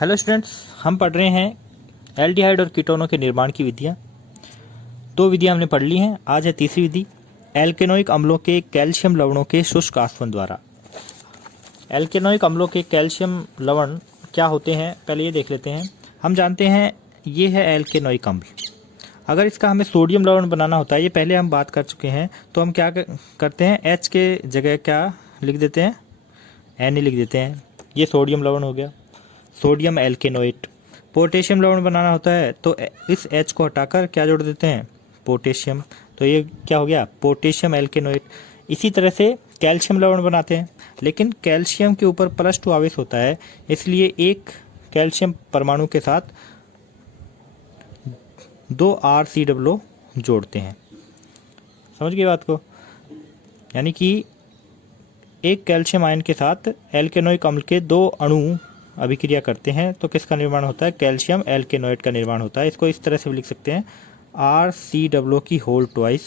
Hello students, हम पढ़ रहे हैं एल्डिहाइड और कीटोनों के निर्माण की विधियाँ। दो विधियाँ हमने पढ़ ली हैं, आज है तीसरी विधि, एल्केनोइक अम्लों के कैल्शियम लवणों के शुष्क आसवन द्वारा। एल्केनोइक अम्लों के कैल्शियम लवण क्या होते हैं, पहले ये देख लेते हैं। हम जानते हैं ये है एल्केनोइक अम्ल। अगर इसका हमें सोडियम लवण बनाना होता है, ये पहले हम बात कर चुके हैं, तो हम क्या करते हैं, एच के जगह क्या लिख देते हैं, एन लिख देते हैं। ये सोडियम लवण हो गया, सोडियम एल्केनोइट। पोटेशियम लवण बनाना होता है तो इस H को हटाकर क्या जोड़ देते हैं, पोटेशियम। तो ये क्या हो गया, पोटेशियम एल्केनोइट। इसी तरह से कैल्शियम लवण बनाते हैं, लेकिन कैल्शियम के ऊपर +2 आवेश होता है, इसलिए एक कैल्शियम परमाणु के साथ 2 RCOO जोड़ते हैं। समझ गए बात को? यानी कि एक कैल्शियम आयन के साथ एल्केनोइक अम्ल के 2 अणु अभिक्रिया करते हैं तो किसका निर्माण होता है, कैल्शियम एल्केनोइड का निर्माण होता है। इसको इस तरह से भी लिख सकते हैं, RCOO की होल ट्वाइस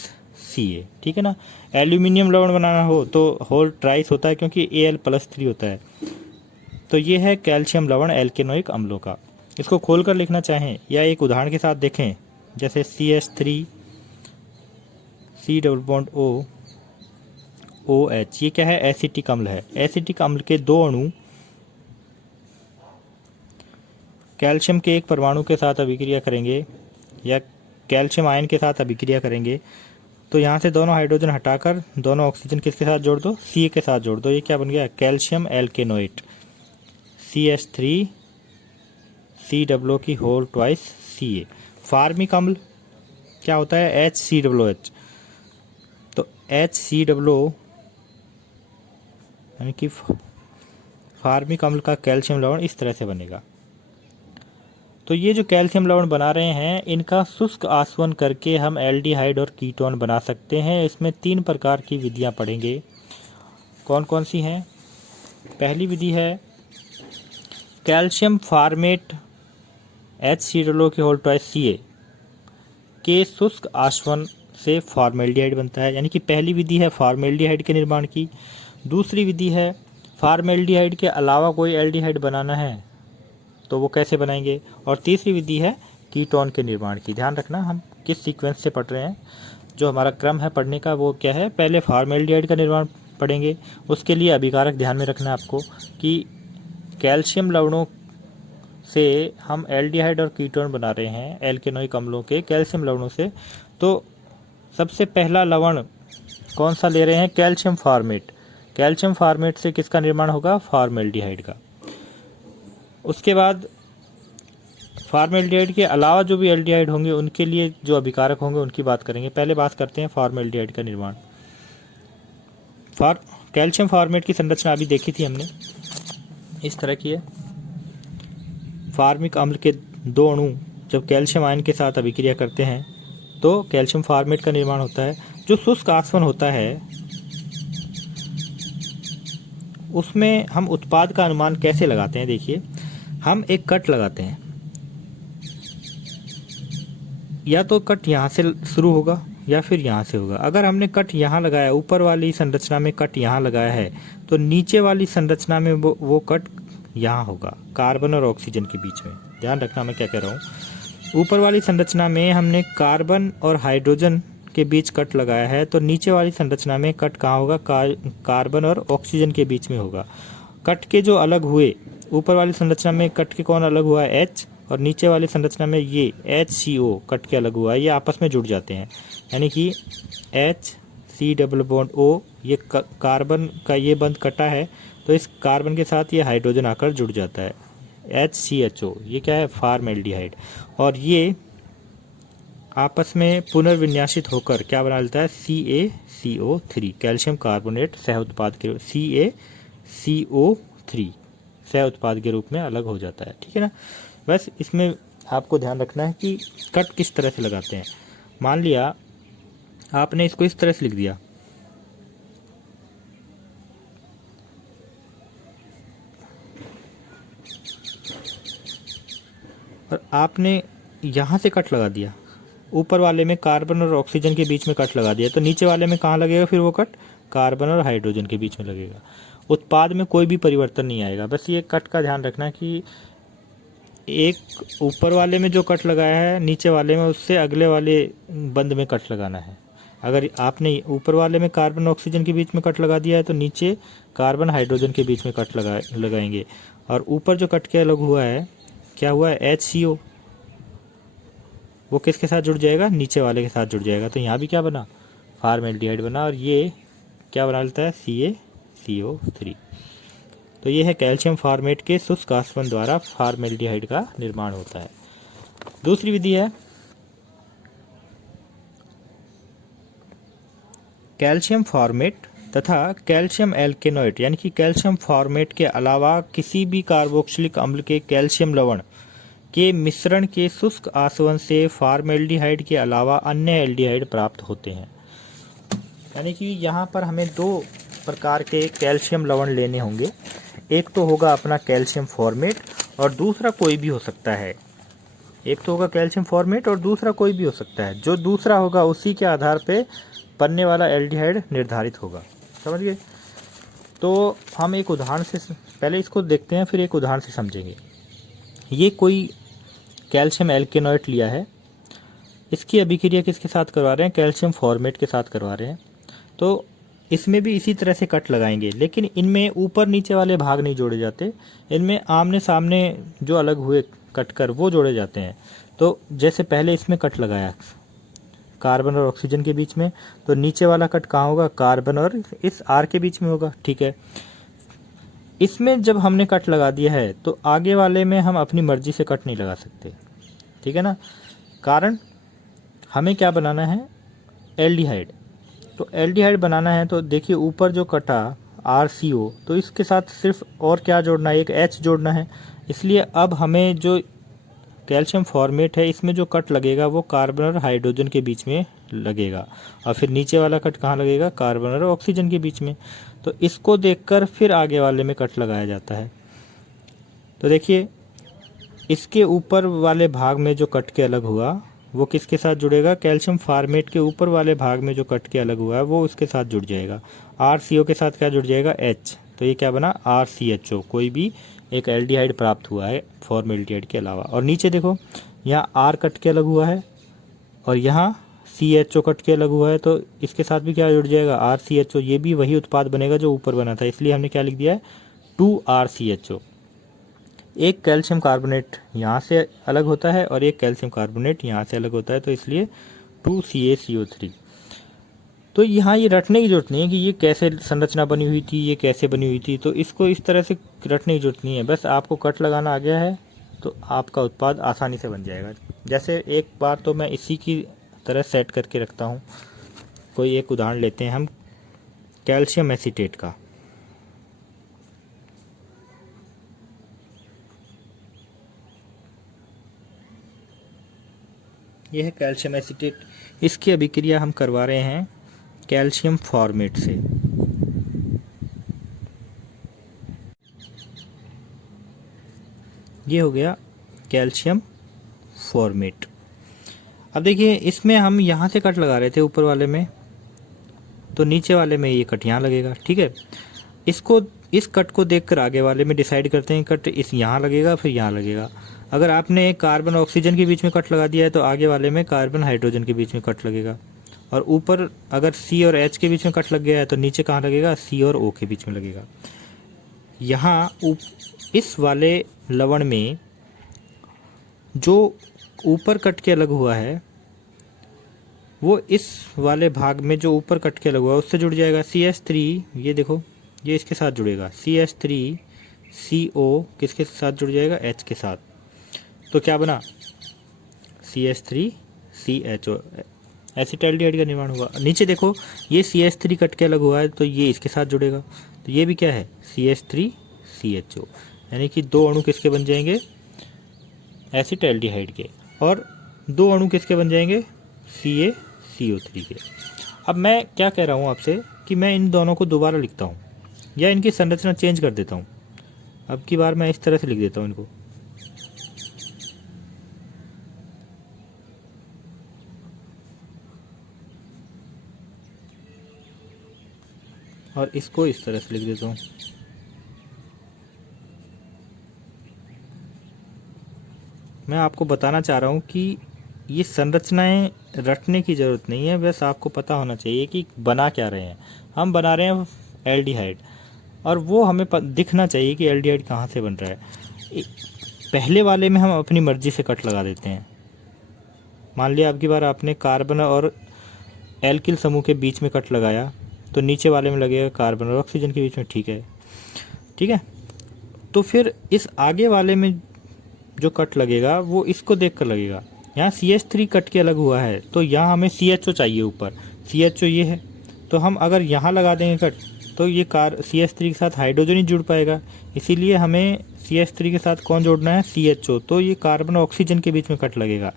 Ca। ठीक है ना। एल्यूमिनियम लवण बनाना हो तो होल ट्राइस होता है, क्योंकि Al+3 होता है। तो ये है कैल्शियम लवण एल्केनोइक अम्लों का। इसको खोल कर लिखना चाहें या एक उदाहरण के साथ देखें, जैसे CH3 C⋯O OH, ये क्या है, एसिटिक अम्ल है। एसिटिक अम्ल के 2 अणु कैल्शियम के एक परमाणु के साथ अभिक्रिया करेंगे या कैल्शियम आयन के साथ अभिक्रिया करेंगे, तो यहाँ से दोनों हाइड्रोजन हटाकर दोनों ऑक्सीजन किसके साथ जोड़ दो, Ca के साथ जोड़ दो। ये क्या बन गया, कैल्शियम एल्केनोइट, CH3 COO की होल ट्वाइस Ca। फार्मिक अम्ल क्या होता है, HCOOH। तो HCOO यानी कि फार्मिक अम्ल का कैल्शियम लवण इस तरह से बनेगा। तो ये जो कैल्शियम लवण बना रहे हैं, इनका शुष्क आसवन करके हम एल्डिहाइड और कीटोन बना सकते हैं। इसमें 3 प्रकार की विधियां पढ़ेंगे। कौन कौन सी हैं? पहली विधि है कैल्शियम फार्मेट HCOO की होल ट्वाइस Ca के शुष्क आसवन से फॉर्मेल्डिहाइड बनता है। यानी कि पहली विधि है फॉर्मेल्डिहाइड के निर्माण की। दूसरी विधि है फॉर्मेल्डिहाइड के अलावा कोई एल्डिहाइड बनाना है तो वो कैसे बनाएंगे। और तीसरी विधि है कीटोन के निर्माण की। ध्यान रखना हम किस सीक्वेंस से पढ़ रहे हैं, जो हमारा क्रम है पढ़ने का वो क्या है, पहले फॉर्मेल्डिहाइड का निर्माण पढ़ेंगे। उसके लिए अभिकारक ध्यान में रखना है आपको कि कैल्शियम लवणों से हम एल्डिहाइड और कीटोन बना रहे हैं, एल्केनोइक अम्लों के कैल्शियम लवणों से। तो सबसे पहला लवण कौन सा ले रहे हैं, कैल्शियम फार्मेट। कैल्शियम फार्मेट से किसका निर्माण होगा, फॉर्मेल्डिहाइड का। उसके बाद फॉर्मेल्डिहाइड के अलावा जो भी एल्डिहाइड होंगे उनके लिए जो अभिकारक होंगे उनकी बात करेंगे। पहले बात करते हैं फॉर्मेल्डिहाइड का निर्माण। कैल्शियम फॉर्मेट की संरचना अभी देखी थी हमने, इस तरह की है। फार्मिक अम्ल के 2 अणु जब कैल्शियम आयन के साथ अभिक्रिया करते हैं तो कैल्शियम फॉर्मेट का निर्माण होता है। जो शुष्क आसवन होता है उसमें हम उत्पाद का अनुमान कैसे लगाते हैं, देखिए हम एक कट लगाते हैं, या तो कट यहाँ से शुरू होगा या फिर यहाँ से होगा। अगर हमने कट यहाँ लगाया, ऊपर वाली संरचना में कट यहाँ लगाया है, तो नीचे वाली संरचना में वो कट यहाँ होगा, कार्बन और ऑक्सीजन के बीच में। ध्यान रखना मैं क्या कह रहा हूँ। ऊपर वाली संरचना में हमने कार्बन और हाइड्रोजन के बीच कट लगाया है, तो नीचे वाली संरचना में कट कहाँ होगा, कार्बन और ऑक्सीजन के बीच में होगा। कट के जो अलग हुए, ऊपर वाली संरचना में कट के कौन अलग हुआ है, H, और नीचे वाली संरचना में ये HCO कट के अलग हुआ है, ये आपस में जुड़ जाते हैं। यानी कि HC⋯O, ये कार्बन का ये बंध कटा है, तो इस कार्बन के साथ ये हाइड्रोजन आकर जुड़ जाता है, HCHO। ये क्या है, फॉर्मेल्डिहाइड। और ये आपस में पुनर्विन्यासित होकर क्या बना लेता है, CaCO3, कैल्शियम कार्बोनेट सह उत्पाद के CaCO3 सह उत्पाद के रूप में अलग हो जाता है। ठीक है ना। बस इसमें आपको ध्यान रखना है कि कट किस तरह से लगाते हैं। मान लिया आपने इसको इस तरह से लिख दिया, और आपने यहाँ से कट लगा दिया, ऊपर वाले में कार्बन और ऑक्सीजन के बीच में कट लगा दिया, तो नीचे वाले में कहाँ लगेगा फिर वो कट, कार्बन और हाइड्रोजन के बीच में लगेगा। उत्पाद में कोई भी परिवर्तन नहीं आएगा। बस ये कट का ध्यान रखना कि एक ऊपर वाले में जो कट लगाया है नीचे वाले में उससे अगले वाले बंद में कट लगाना है। अगर आपने ऊपर वाले में कार्बन ऑक्सीजन के बीच में कट लगा दिया है तो नीचे कार्बन हाइड्रोजन के बीच में कट लगाएंगे। और ऊपर जो कट के अलग हुआ है, क्या हुआ है, HCO, वो किसके साथ जुड़ जाएगा, नीचे वाले के साथ जुड़ जाएगा। तो यहाँ भी क्या बना, फार्मेल्डिहाइड बना, और ये क्या बना लेता है, CaCO3। तो ये है कैल्शियम फॉर्मेट के शुष्क आसवन द्वारा फार्मेल्डिहाइड का निर्माण होता है। दूसरी विधि है कैल्शियम फॉर्मेट तथा कैल्शियम एल्केनोइड, यानी कि कैल्शियम फॉर्मेट के अलावा किसी भी कार्बोक्सिलिक अम्ल के कैल्शियम लवण के मिश्रण के शुष्क आसवन से फार्मेल्डिहाइड के अलावा अन्य एल्डिहाइड प्राप्त होते हैं। यानी कि यहाँ पर हमें दो प्रकार के कैल्शियम लवण लेने होंगे। एक तो होगा अपना कैल्शियम फॉर्मेट और दूसरा कोई भी हो सकता है। एक तो होगा कैल्शियम फॉर्मेट और दूसरा कोई भी हो सकता है। जो दूसरा होगा उसी के आधार पे बनने वाला एल्डिहाइड निर्धारित होगा। समझ गए? तो हम एक उदाहरण से पहले इसको देखते हैं, फिर एक उदाहरण से समझेंगे। ये कोई कैल्शियम एल्केनोइड लिया है, इसकी अभिक्रिया किसके साथ करवा रहे हैं, कैल्शियम फॉर्मेट के साथ करवा रहे हैं। तो इसमें भी इसी तरह से कट लगाएंगे, लेकिन इनमें ऊपर नीचे वाले भाग नहीं जोड़े जाते, इनमें आमने सामने जो अलग हुए कट कर वो जोड़े जाते हैं। तो जैसे पहले इसमें कट लगाया कार्बन और ऑक्सीजन के बीच में, तो नीचे वाला कट कहाँ होगा, कार्बन और इस R के बीच में होगा। ठीक है, इसमें जब हमने कट लगा दिया है तो आगे वाले में हम अपनी मर्जी से कट नहीं लगा सकते। ठीक है ना, कारण हमें क्या बनाना है, एल्डिहाइड। तो एल्डिहाइड बनाना है तो देखिए ऊपर जो कटा RCO, तो इसके साथ सिर्फ और क्या जोड़ना है, एक H जोड़ना है। इसलिए अब हमें जो कैल्शियम फॉर्मेट है इसमें जो कट लगेगा वो कार्बन और हाइड्रोजन के बीच में लगेगा, और फिर नीचे वाला कट कहाँ लगेगा, कार्बन और ऑक्सीजन के बीच में। तो इसको देखकर फिर आगे वाले में कट लगाया जाता है। तो देखिए इसके ऊपर वाले भाग में जो कट के अलग हुआ वो किसके साथ जुड़ेगा, कैल्शियम फॉर्मेट के ऊपर वाले भाग में जो कट के अलग हुआ है वो उसके साथ जुड़ जाएगा। RCO के साथ क्या जुड़ जाएगा, H। तो ये क्या बना, RCHO। कोई भी एक एल्डिहाइड प्राप्त हुआ है फॉर्मेल्डिहाइड के अलावा। और नीचे देखो यहाँ R कट के अलग हुआ है और यहाँ CHO कट के अलग हुआ है, तो इसके साथ भी क्या जुड़ जाएगा, RCHO। ये भी वही उत्पाद बनेगा जो ऊपर बना था, इसलिए हमने क्या लिख दिया है, 2RCHO। एक कैल्शियम कार्बोनेट यहाँ से अलग होता है और एक कैल्शियम कार्बोनेट यहाँ से अलग होता है, तो इसलिए 2CaCO3। तो यहाँ ये रटने की जरूरत नहीं है कि ये कैसे संरचना बनी हुई थी, ये कैसे बनी हुई थी, तो इसको इस तरह से रटने की जरूरत नहीं है। बस आपको कट लगाना आ गया है तो आपका उत्पाद आसानी से बन जाएगा। जैसे एक बार तो मैं इसी की तरह सेट करके रखता हूँ। कोई एक उदाहरण लेते हैं हम कैल्शियम एसीटेट का। यह है कैल्शियम एसीटेट, इसकी अभिक्रिया हम करवा रहे हैं कैल्शियम फॉर्मेट से। ये हो गया कैल्शियम फॉर्मेट। अब देखिए इसमें हम यहाँ से कट लगा रहे थे ऊपर वाले में, तो नीचे वाले में ये कट यहाँ लगेगा। ठीक है, इसको इस कट को देखकर आगे वाले में डिसाइड करते हैं कट इस यहाँ लगेगा फिर यहाँ लगेगा। अगर आपने कार्बन ऑक्सीजन के बीच में कट लगा दिया है तो आगे वाले में कार्बन हाइड्रोजन के बीच में कट लगेगा। और ऊपर अगर C और H के बीच में कट लग गया है तो नीचे कहाँ लगेगा, C और O के बीच में लगेगा। यहाँ इस वाले लवण में जो ऊपर कट के अलग हुआ है वो इस वाले भाग में जो ऊपर कट के अलग हुआ है उससे जुड़ जाएगा CH3। ये देखो ये इसके साथ जुड़ेगा, CH3CO किसके साथ जुड़ जाएगा, H के साथ। तो क्या बना, CH3CHO, एसिटाल्डिहाइड का निर्माण हुआ। नीचे देखो ये CH3 कट के अलग हुआ है तो ये इसके साथ जुड़ेगा, तो ये भी क्या है, CH3CHO। यानी कि दो अणु किसके बन जाएंगे, एसिटाल्डिहाइड के, और दो अणु किसके बन जाएंगे, CaCO3 के। अब मैं क्या कह रहा हूँ आपसे कि मैं इन दोनों को दोबारा लिखता हूँ या इनकी संरचना चेंज कर देता हूँ। अब की बार मैं इस तरह से लिख देता हूँ इनको, और इसको इस तरह से लिख देता हूँ। मैं आपको बताना चाह रहा हूँ कि ये संरचनाएं रटने की ज़रूरत नहीं है, बस आपको पता होना चाहिए कि बना क्या रहे हैं। हम बना रहे हैं एल्डिहाइड, और वो हमें दिखना चाहिए कि एल्डिहाइड कहाँ से बन रहा है। पहले वाले में हम अपनी मर्ज़ी से कट लगा देते हैं। मान लिया आपकी बार आपने कार्बन और एल्किल समूह के बीच में कट लगाया, तो नीचे वाले में लगेगा कार्बन और ऑक्सीजन के बीच में। ठीक है। तो फिर इस आगे वाले में जो कट लगेगा वो इसको देख कर लगेगा। यहाँ CH3 कट के अलग हुआ है, तो यहाँ हमें CHO चाहिए ऊपर। CHO ये है, तो हम अगर यहाँ लगा देंगे कट, तो ये CH3 के साथ हाइड्रोजन ही जुड़ पाएगा। इसीलिए हमें CH3 के साथ कौन जोड़ना है? CHO। तो ये कार्बन और ऑक्सीजन के बीच में कट लगेगा।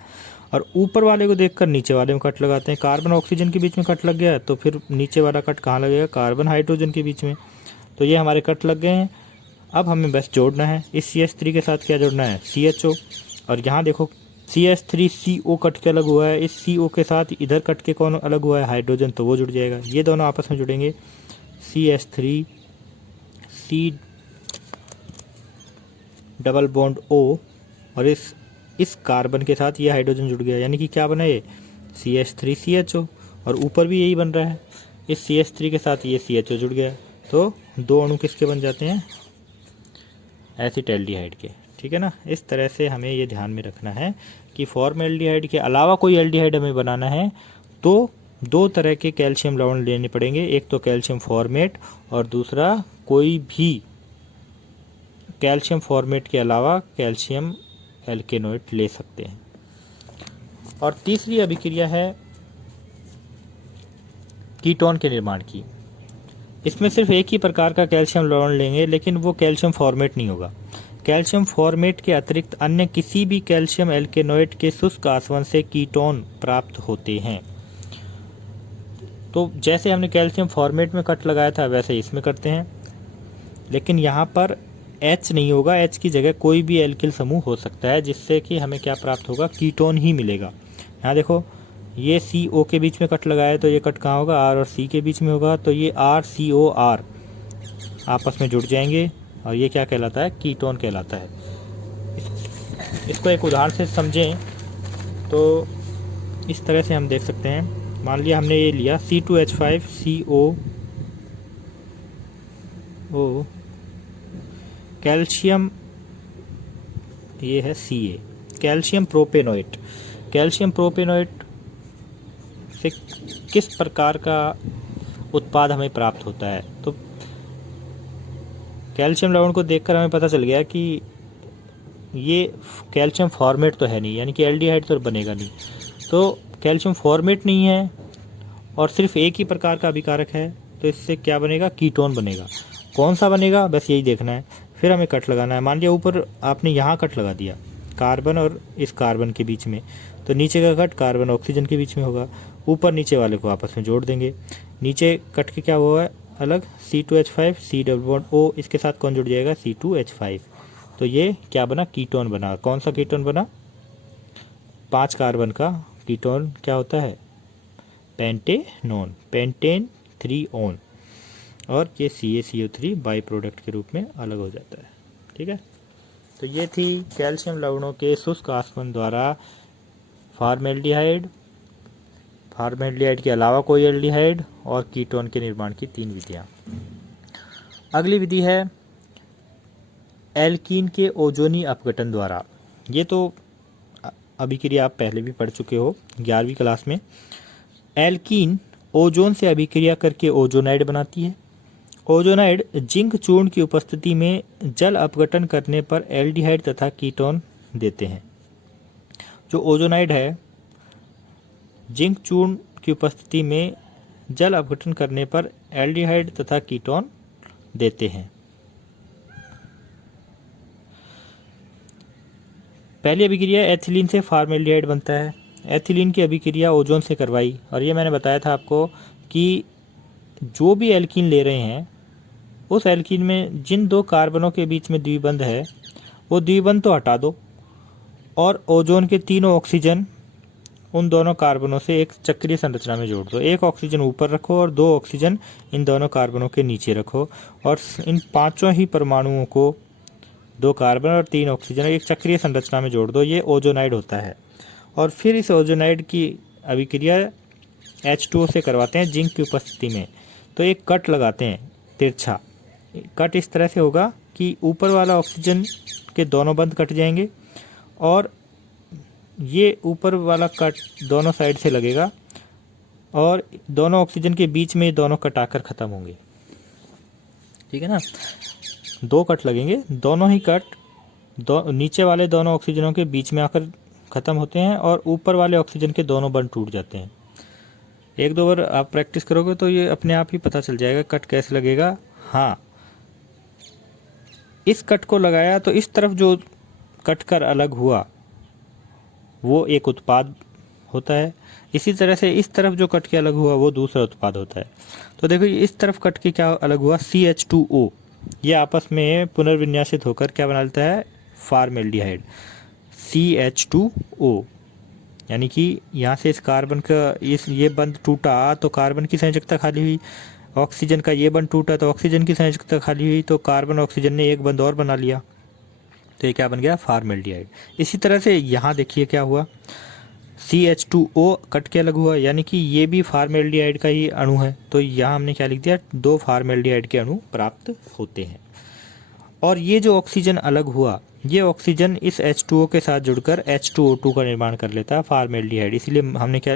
और ऊपर वाले को देखकर नीचे वाले में कट लगाते हैं। कार्बन ऑक्सीजन के बीच में कट लग गया, तो फिर नीचे वाला कट कहाँ लगेगा? कार्बन हाइड्रोजन के बीच में। तो ये हमारे कट लग गए हैं। अब हमें बस जोड़ना है। इस CH3 के साथ क्या जोड़ना है? CHO। और यहाँ देखो CH3CO कट के अलग हुआ है, इस CO के साथ इधर कट के कौन अलग हुआ है? हाइड्रोजन, तो वो जुड़ जाएगा। ये दोनों आपस में जुड़ेंगे, CH3 C double bond O, और इस कार्बन के साथ ये हाइड्रोजन जुड़ गया, यानी कि क्या बना ये? CH3CHO। और ऊपर भी यही बन रहा है, इस CH3 के साथ ये CHO जुड़ गया, तो दो अणु किसके बन जाते हैं? एसिटाल्डिहाइड के। ठीक है ना। इस तरह से हमें ये ध्यान में रखना है कि फॉर्मल्डिहाइड के अलावा कोई एल्डिहाइड हमें बनाना है तो दो तरह के कैल्शियम लवण लेने पड़ेंगे। एक तो कैल्शियम फॉर्मेट, और दूसरा कोई भी कैल्शियम फॉर्मेट के अलावा कैल्शियम एल्केनोइड ले सकते हैं। और तीसरी अभिक्रिया है कीटोन के निर्माण की। इसमें सिर्फ एक ही प्रकार का कैल्शियम लवण लेंगे, लेकिन वो कैल्शियम फॉर्मेट नहीं होगा। कैल्शियम फॉर्मेट के अतिरिक्त अन्य किसी भी कैल्शियम एल्केनोइड के शुष्क आसवन से कीटोन प्राप्त होते हैं। तो जैसे हमने कैल्शियम फॉर्मेट में कट लगाया था, वैसे इसमें करते हैं, लेकिन यहाँ पर H नहीं होगा। H की जगह कोई भी एल्किल समूह हो सकता है, जिससे कि हमें क्या प्राप्त होगा? कीटोन ही मिलेगा। यहाँ देखो, ये CO के बीच में कट लगाया है, तो ये कट कहाँ होगा? R और C के बीच में होगा, तो ये RCOR आपस में जुड़ जाएंगे, और ये क्या कहलाता है? कीटोन कहलाता है। इसको एक उदाहरण से समझें तो इस तरह से हम देख सकते हैं। मान लिया हमने ये लिया C2H5CO कैल्शियम, ये है Ca, कैल्शियम प्रोपेनोइट। कैल्शियम प्रोपेनोइट से किस प्रकार का उत्पाद हमें प्राप्त होता है? तो कैल्शियम लवण को देखकर हमें पता चल गया कि ये कैल्शियम फॉर्मेट तो है नहीं, यानी कि एल्डिहाइड तो बनेगा नहीं। तो कैल्शियम फॉर्मेट नहीं है और सिर्फ एक ही प्रकार का अभिकारक है, तो इससे क्या बनेगा? कीटोन बनेगा। कौन सा बनेगा? बस यही देखना है। फिर हमें कट लगाना है। मान लिया ऊपर आपने यहाँ कट लगा दिया, कार्बन और इस कार्बन के बीच में, तो नीचे का कट कार्बन ऑक्सीजन के बीच में होगा। ऊपर नीचे वाले को आपस में जोड़ देंगे। नीचे कट के क्या हुआ है? अलग C2H5 C double bond O, इसके साथ कौन जुड़ जाएगा? C2H5। तो ये क्या बना? कीटोन बना। कौन सा कीटोन बना? 5 कार्बन का कीटोन क्या होता है? पेंटेनोन, पेंटेन 3 ओन, और ये CaCO3 बाई प्रोडक्ट के रूप में अलग हो जाता है। ठीक है। तो ये थी कैल्शियम लवणों के शुष्क आसवन द्वारा फॉर्मेल्डिहाइड, फॉर्मेल्डिहाइड के अलावा कोई एल्डिहाइड और कीटोन के निर्माण की 3 विधियाँ। अगली विधि है एल्कीन के ओजोनी अपघटन द्वारा। ये तो अभिक्रिया आप पहले भी पढ़ चुके हो 11वीं क्लास में। एल्कीन ओजोन से अभिक्रिया करके ओजोनाइड बनाती है। ओजोनाइड जिंक चूर्ण की उपस्थिति में जल अपघटन करने पर एल्डिहाइड तथा कीटोन देते हैं। जो ओजोनाइड है, जिंक चूर्ण की उपस्थिति में जल अपघटन करने पर एल्डिहाइड तथा कीटोन देते हैं। पहली अभिक्रिया एथिलीन से फॉर्मेल्डिहाइड बनता है। एथिलीन की अभिक्रिया ओजोन से करवाई, और ये मैंने बताया था आपको कि जो भी एल्कीन ले रहे हैं, उस एल्कीन में जिन 2 कार्बनों के बीच में द्विबंध है, वो द्विबंध तो हटा दो, और ओजोन के 3 ऑक्सीजन उन दोनों कार्बनों से एक चक्रीय संरचना में जोड़ दो। 1 ऑक्सीजन ऊपर रखो और 2 ऑक्सीजन इन दोनों कार्बनों के नीचे रखो, और इन 5 ही परमाणुओं को 2 कार्बन और 3 ऑक्सीजन एक चक्रीय संरचना में जोड़ दो, ये ओजोनाइड होता है। और फिर इस ओजोनाइड की अभिक्रिया H2O से करवाते हैं जिंक की उपस्थिति में। तो एक कट लगाते हैं तिरछा। कट इस तरह से होगा कि ऊपर वाला ऑक्सीजन के दोनों बंध कट जाएंगे और ये ऊपर वाला कट दोनों साइड से लगेगा और दोनों ऑक्सीजन के बीच में दोनों कट आकर ख़त्म होंगे। ठीक है ना, 2 कट लगेंगे, दोनों ही कट नीचे वाले दोनों ऑक्सीजनों के बीच में आकर ख़त्म होते हैं और ऊपर वाले ऑक्सीजन के दोनों बंध टूट जाते हैं। 1-2 बार आप प्रैक्टिस करोगे तो ये अपने आप ही पता चल जाएगा कट कैसे लगेगा। हाँ, इस कट को लगाया तो इस तरफ जो कट कर अलग हुआ वो एक उत्पाद होता है, इसी तरह से इस तरफ जो कट के अलग हुआ वो दूसरा उत्पाद होता है। तो देखो इस तरफ कट के क्या अलग हुआ, CH2O, ये आपस में पुनर्विन्यासित होकर क्या बना लेता है, फॉर्मेल्डिहाइड CH2O। यानी कि यहाँ से इस कार्बन का ये बंध टूटा तो कार्बन की संयोजकता खाली हुई, ऑक्सीजन का ये बंध टूटा तो ऑक्सीजन की संयोजकता खाली हुई, तो कार्बन ऑक्सीजन ने एक बंध और बना लिया, तो ये क्या बन गया, फॉर्मेल्डिहाइड। इसी तरह से यहाँ देखिए क्या हुआ, CH2O कट के अलग हुआ, यानी कि ये भी फॉर्मेल्डिहाइड का ही अणु है। तो यहाँ हमने क्या लिख दिया, 2 फॉर्मेल्डिहाइड के अणु प्राप्त होते हैं। और ये जो ऑक्सीजन अलग हुआ, ये ऑक्सीजन इस H2O के साथ जुड़कर H2O2 का निर्माण कर लेता है, फॉर्मेल्डिहाइड। इसीलिए हमने क्या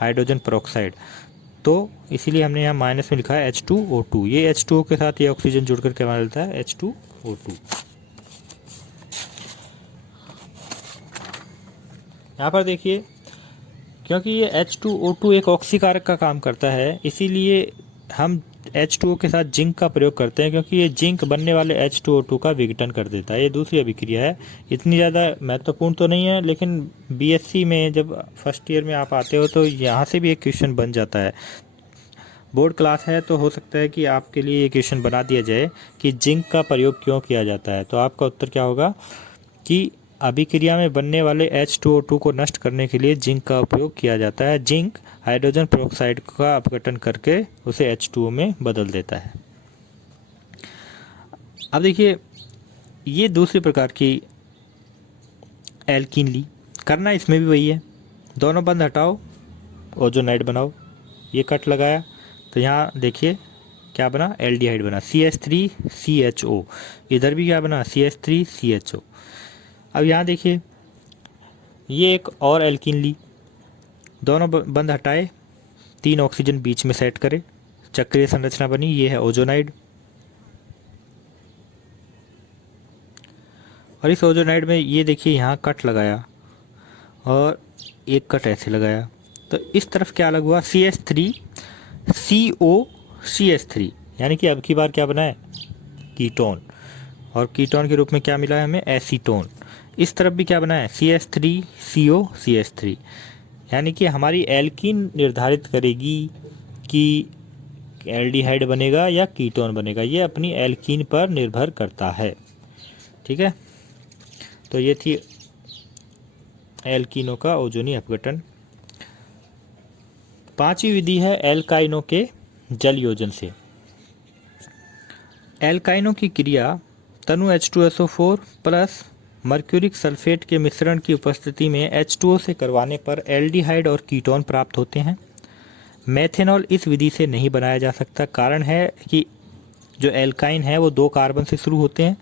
हाइड्रोजन पेरोक्साइड, तो इसीलिए हमने यहाँ माइनस में लिखा है H2O2। ये H2O के साथ ये ऑक्सीजन जुड़कर क्या बना लेता है, H2O2। यहाँ पर देखिए, क्योंकि ये H2O2 एक ऑक्सीकारक का काम करता है, इसीलिए हम H2O के साथ जिंक का प्रयोग करते हैं, क्योंकि ये जिंक बनने वाले H2O2 का विघटन कर देता है। ये दूसरी अभिक्रिया है, इतनी ज़्यादा महत्वपूर्ण तो नहीं है, लेकिन BSc में जब फर्स्ट ईयर में आप आते हो तो यहाँ से भी एक क्वेश्चन बन जाता है। बोर्ड क्लास है तो हो सकता है कि आपके लिए ये क्वेश्चन बना दिया जाए कि जिंक का प्रयोग क्यों किया जाता है। तो आपका उत्तर क्या होगा कि अभिक्रिया में बनने वाले H2O2 को नष्ट करने के लिए जिंक का उपयोग किया जाता है। जिंक हाइड्रोजन पेरोक्साइड का अपघटन करके उसे H2O में बदल देता है। अब देखिए, ये दूसरी प्रकार की एल्कीन ली, करना इसमें भी वही है, दोनों बंध हटाओ, ओजोनाइड बनाओ। ये कट लगाया तो यहाँ देखिए क्या बना, एल्डिहाइड बना, CH3CHO। इधर भी क्या बना, CH3CHO। अब यहाँ देखिए, ये एक और एल्कीन ली, दोनों बंध हटाए, 3 ऑक्सीजन बीच में सेट करे, चक्रीय संरचना बनी, ये है ओजोनाइड। और इस ओजोनाइड में ये देखिए यहाँ कट लगाया और एक कट ऐसे लगाया, तो इस तरफ क्या अलग हुआ, CH3COCH3, यानी कि अब की बार क्या बना है, कीटोन। और कीटोन के रूप में क्या मिला है हमें, एसीटोन। इस तरफ भी क्या बना है, CH3COCH3, यानी कि हमारी एल्कीन निर्धारित करेगी कि एल्डिहाइड बनेगा या कीटोन बनेगा, ये अपनी एल्कीन पर निर्भर करता है। ठीक है, तो ये थी एल्कीनों का ओजोनी अपघटन। 5वीं विधि है एल्काइनों के जल योजन से। एल्काइनों की क्रिया तनु H2SO4 प्लस मर्क्यूरिक सल्फेट के मिश्रण की उपस्थिति में H2O से करवाने पर एल्डिहाइड और कीटोन प्राप्त होते हैं। मेथेनॉल इस विधि से नहीं बनाया जा सकता, कारण है कि जो एल्काइन है वो 2 कार्बन से शुरू होते हैं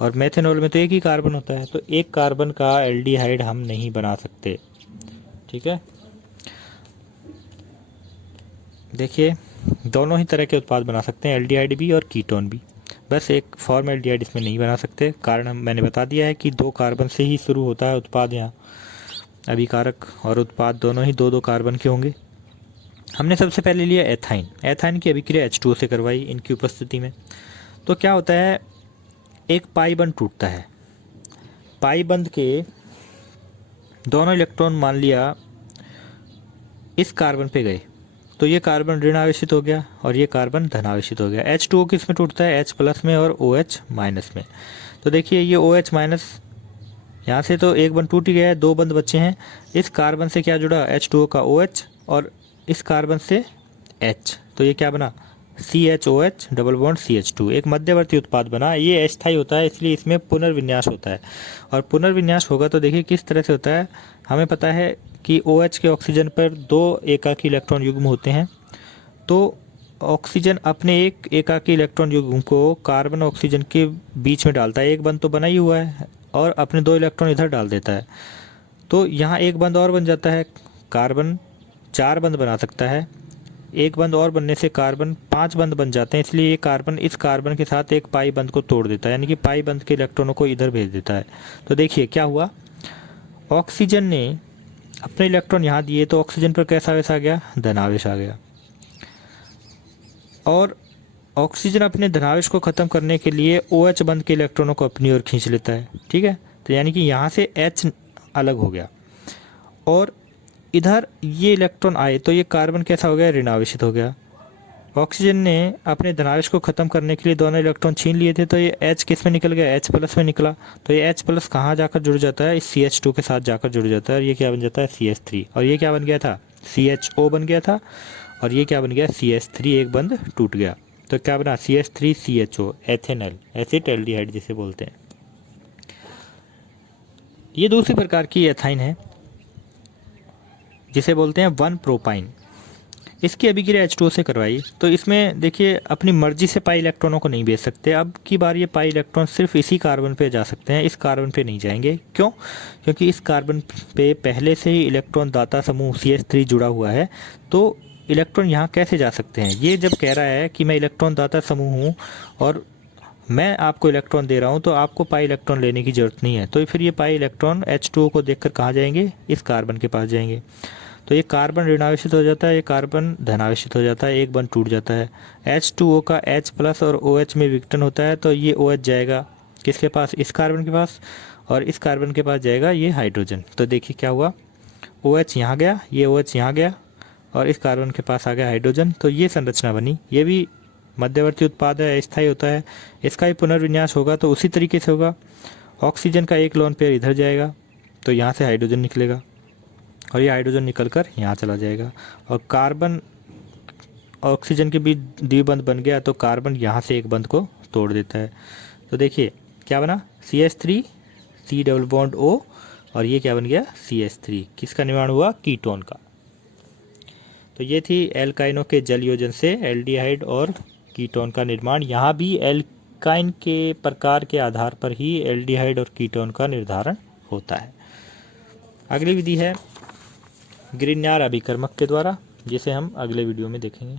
और मेथेनॉल में तो एक ही कार्बन होता है, तो एक कार्बन का एल्डिहाइड हम नहीं बना सकते। ठीक है, देखिए दोनों ही तरह के उत्पाद बना सकते हैं, एल्डिहाइड भी और कीटोन भी, बस एक फॉर्मेल्डिहाइड इसमें नहीं बना सकते। कारण मैंने बता दिया है कि 2 कार्बन से ही शुरू होता है उत्पाद, यहाँ अभिकारक और उत्पाद दोनों ही 2-2 कार्बन के होंगे। हमने सबसे पहले लिया एथाइन। एथाइन की अभिक्रिया H2O से करवाई इनकी उपस्थिति में, तो क्या होता है, एक पाई बंध टूटता है, पाई बंध के दोनों इलेक्ट्रॉन मान लिया इस कार्बन पे गए, तो ये कार्बन ऋण आवेशित हो गया और ये कार्बन धनावेशित हो गया। H2O किस में टूटता है, H प्लस में और OH माइनस में। तो देखिए ये OH माइनस, यहाँ से तो एक बंध टूट ही गया है, 2 बंध बचे हैं। इस कार्बन से क्या जुड़ा, H2O का OH और इस कार्बन से H, तो ये क्या बना, CHOH डबल बॉन्ड CH2, एक मध्यवर्ती उत्पाद बना। ये अस्थायी होता है, इसलिए इसमें पुनर्विन्यास होता है। और पुनर्विन्यास होगा तो देखिए किस तरह से होता है। हमें पता है कि OH के ऑक्सीजन पर 2 एकाकी इलेक्ट्रॉन युग्म होते हैं। तो ऑक्सीजन अपने एक एकाकी इलेक्ट्रॉन युग्म को कार्बन ऑक्सीजन के बीच में डालता है। एक बंध तो बना ही हुआ है और अपने 2 इलेक्ट्रॉन इधर डाल देता है। तो यहाँ एक बंध और बन जाता है। कार्बन 4 बंध बना सकता है। एक बंध और बनने से कार्बन 5 बंध बन जाते हैं। इसलिए ये कार्बन इस कार्बन के साथ एक पाई बंध को तोड़ देता है, यानी कि पाई बंध के इलेक्ट्रॉनों को इधर भेज देता है। तो देखिए क्या हुआ, ऑक्सीजन ने अपने इलेक्ट्रॉन यहाँ दिए तो ऑक्सीजन पर कैसा आवेश आ गया, धनावेश आ गया। और ऑक्सीजन अपने धनावेश को ख़त्म करने के लिए OH बंध के इलेक्ट्रॉनों को अपनी ओर खींच लेता है। ठीक है, तो यानी कि यहाँ से H अलग हो गया और इधर ये इलेक्ट्रॉन आए तो ये कार्बन कैसा हो गया, ऋणावेशित हो गया। ऑक्सीजन ने अपने धनावेश को ख़त्म करने के लिए दोनों इलेक्ट्रॉन छीन लिए थे, तो ये H किस में निकल गया, H प्लस में निकला। तो ये H प्लस कहाँ जाकर जुड़ जाता है, इस CH2 के साथ जाकर जुड़ जाता है और ये क्या बन जाता है, CH3। और ये क्या बन गया था, CHO बन गया था। और ये क्या बन गया, CH3, एक बंध टूट गया। तो क्या बना, CH3 CHO, एथेनॉल, एसिटाल्डिहाइड जिसे बोलते हैं। ये दूसरी प्रकार की एथाइन है जिसे बोलते हैं 1 प्रोपाइन। इसकी अभिक्रिया H2O से करवाई तो इसमें देखिए अपनी मर्जी से पाई इलेक्ट्रॉनों को नहीं भेज सकते। अब की बार ये पाई इलेक्ट्रॉन सिर्फ इसी कार्बन पे जा सकते हैं, इस कार्बन पे नहीं जाएंगे। क्यों, क्योंकि इस कार्बन पे पहले से ही इलेक्ट्रॉन दाता समूह CH3 जुड़ा हुआ है। तो इलेक्ट्रॉन यहाँ कैसे जा सकते हैं, ये जब कह रहा है कि मैं इलेक्ट्रॉन दाता समूह हूँ और मैं आपको इलेक्ट्रॉन दे रहा हूँ, तो आपको पाई इलेक्ट्रॉन लेने की ज़रूरत नहीं है। तो फिर ये पाई इलेक्ट्रॉन H2O को देखकर कहाँ जाएंगे, इस कार्बन के पास जाएंगे। तो ये कार्बन ऋणावेशित हो जाता है, ये कार्बन धनावेशित हो जाता है, एक बंध टूट जाता है। H2O का H प्लस और OH में विघटन होता है, तो ये OH जाएगा किसके पास, इस कार्बन के पास, और इस कार्बन के पास जाएगा ये हाइड्रोजन। तो देखिए क्या हुआ, OH यहाँ गया, ये OH यहाँ गया और इस कार्बन के पास आ गया हाइड्रोजन। तो ये संरचना बनी। ये भी मध्यवर्ती उत्पाद है, अस्थायी होता है। इसका भी पुनर्विन्यास होगा तो उसी तरीके से होगा। ऑक्सीजन का एक लोन पेयर इधर जाएगा तो यहाँ से हाइड्रोजन निकलेगा और ये हाइड्रोजन निकलकर यहाँ चला जाएगा और कार्बन ऑक्सीजन के बीच द्विबंध बन गया तो कार्बन यहाँ से एक बंध को तोड़ देता है। तो देखिए क्या बना, CH3 C double bond O और ये क्या बन गया, CH3। किसका निर्माण हुआ, कीटोन का। तो ये थी एल्काइनों के जल योजन से एल्डिहाइड और कीटोन का निर्माण। यहाँ भी एल्काइन के प्रकार के आधार पर ही एल्डिहाइड और कीटोन का निर्धारण होता है। अगली विधि है ग्रिग्नार अभिकर्मक के द्वारा, जिसे हम अगले वीडियो में देखेंगे।